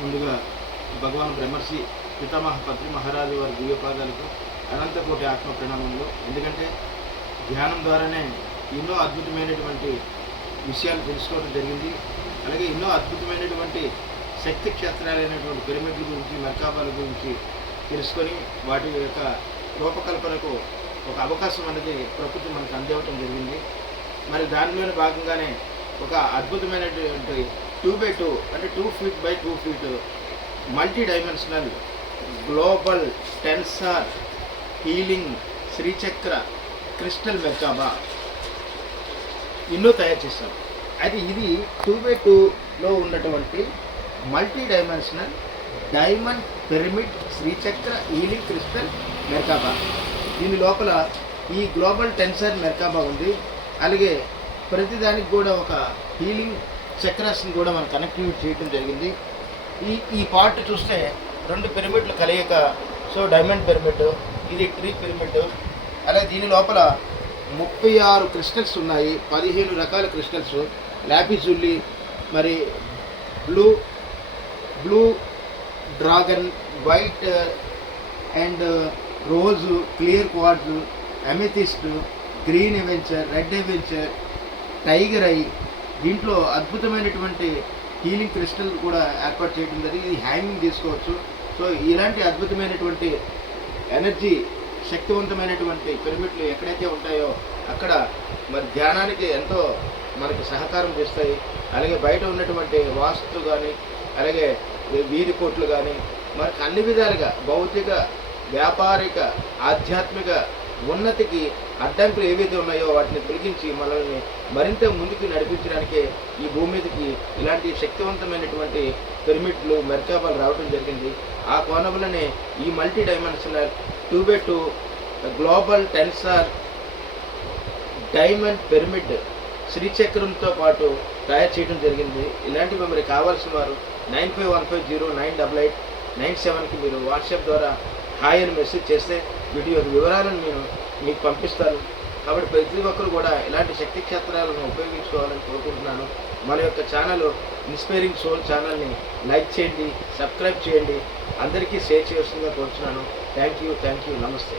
ముందుగా భగవాన్ బ్రహ్మర్షి పితామహ పత్రి మహారాజు వారి దివ్యపాదాలకు అనంతకోటి ఆత్మ ప్రణామంలో. ఎందుకంటే ధ్యానం ద్వారానే ఎన్నో అద్భుతమైనటువంటి విషయాలు తెలుసుకోవడం జరిగింది. అలాగే ఎన్నో అద్భుతమైనటువంటి శక్తి క్షేత్రాలైనటువంటి పిరమిడ్ల గురించి, మర్కాబాల గురించి తెలుసుకొని వాటి యొక్క రూపకల్పనకు ఒక అవకాశం అనేది ప్రకృతి మనకు అందివ్వటం జరిగింది. మరి దానిలోని భాగంగానే ఒక అద్భుతమైనటువంటి 2x2 అంటే 2 feet by 2 feet multi dimensional global Tensor healing Sri Chakra crystal Merkaba ఎన్నో తయారు చేశాం. అయితే ఇది 2x2లో ఉన్నటువంటి మల్టీ డైమెన్షనల్ డైమండ్ పిరమిడ్ శ్రీచక్ర హీలింగ్ క్రిస్టల్ మెర్కాబా. దీని లోపల ఈ గ్లోబల్ టెన్సర్ మెర్కాబా ఉంది. అలాగే ప్రతిదానికి కూడా ఒక హీలింగ్ చక్రాస్ని కూడా మనం కనెక్టివేట్ చేయడం జరిగింది. ఈ పార్ట్ చూస్తే 2 పిరమిడ్లు కలయిక. సో డైమండ్ పిరమిడ్, ఇది ట్రీ పిరమిడ్. అలాగే దీని లోపల 36 క్రిస్టల్స్ ఉన్నాయి, 15 రకాల క్రిస్టల్స్, లాపిజుల్లి, మరి బ్లూ డ్రాగన్, వైట్ అండ్ రోజు, clear quartz, amethyst, green ఎవెంచర్, red ఎవెంచర్, tiger I. దీంట్లో అద్భుతమైనటువంటి హీలింగ్ క్రిస్టల్ కూడా ఏర్పాటు చేయడం జరిగింది. ఇది హ్యాంగింగ్ తీసుకోవచ్చు. సో ఇలాంటి అద్భుతమైనటువంటి ఎనర్జీ శక్తివంతమైనటువంటి పిరమిడ్లు ఎక్కడైతే ఉంటాయో అక్కడ మరి ధ్యానానికి ఎంతో మనకి సహకారం చేస్తాయి. అలాగే బయట ఉన్నటువంటి వాస్తు కానీ, అలాగే వీధి కోట్లు కానీ, మనకు అన్ని విధాలుగా భౌతిక, వ్యాపారిక, ఆధ్యాత్మిక ఉన్నతికి అడ్డంకులు ఏవైతే ఉన్నాయో వాటిని తొలగించి మనల్ని మరింత ముందుకు నడిపించడానికే ఈ భూమి మీదకి ఇలాంటి శక్తివంతమైనటువంటి పిరమిడ్లు, మెర్కాబాలు రావడం జరిగింది. ఆ కోణంలోనే ఈ multi dimensional 2x2 global tensor diamond pyramid శ్రీచక్రంతో పాటు తయారు చేయడం జరిగింది. ఇలాంటివి మరి కావాల్సిన వారు 9515098897కి మీరు వాట్సాప్ ద్వారా హాయ్ అని మెసేజ్ చేస్తే వీటి యొక్క వివరాలను నేను మీకు పంపిస్తాను. కాబట్టి ప్రతి ఒక్కరు కూడా ఇలాంటి శక్తి క్షేత్రాలను ఉపయోగించుకోవాలని కోరుకుంటున్నాను. మన యొక్క ఛానల్ ఇన్స్పైరింగ్ సోల్ ఛానల్ని లైక్ చేయండి, సబ్స్క్రైబ్ చేయండి, అందరికీ షేర్ చేస్తుందిగా కోరుతున్నాను. థ్యాంక్ యూ, నమస్తే.